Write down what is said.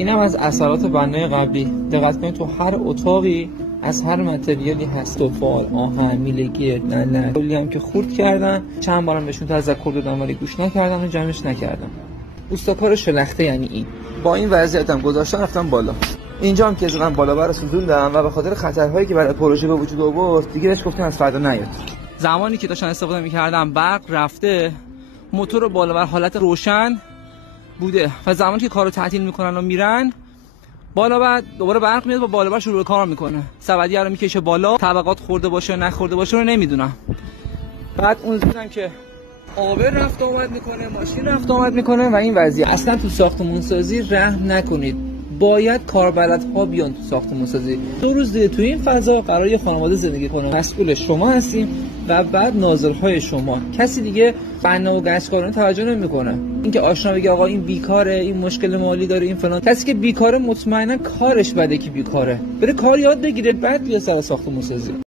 اینم از اثرات بنای قبلی. دقت کنید تو هر اتاقی از هر متریالی هست، سفال، آهن، میلگی، نه کلی هم که خورد کردن. چند بارم بهشون تذکر دادم ولی گوش نکردن و جمعش نکردم. اوستاکار شلخته یعنی این. با این وضعیتم گذاشتم رفتم بالا. اینجا هم که زدم بالا برا سوزوندم و به خاطر خطرهایی که برای پروژه به وجود آورد دیگه بهش گفتم از فردا نیاد. زمانی که داشتن استفاده می‌کردم برق رفته، موتور بالا بر حالت روشن بوده و زمانی که کارو تعطیل میکنن و میرن بالا بعد دوباره برق میاد و بالا بر شروع به کار میکنه. سبدیه رو میکشه بالا، طبقات خورده باشه نخورده باشه رو نمیدونم. بعد اون زدن که آبر رفت آمد میکنه، ماشین رفت آمد میکنه و این وضعیت. اصلا تو ساختمون سازی رحم نکنید. باید کاربلدها بیان تو ساختمون سازی. 2 روز دیگه تو این فضا قرار یه خانواده زندگی کنه. مسئول شما هستیم و بعد ناظرهای شما. کسی دیگه بنا و گچکارانه توجه نمیکنه. اینکه آشنا بگه آقا این بیکاره، این مشکل مالی داره، این فلان. کسی که بیکاره مطمئنا کارش بده که بیکاره. بره کار یاد بگیره بعد بیا سر ساختمون سازی.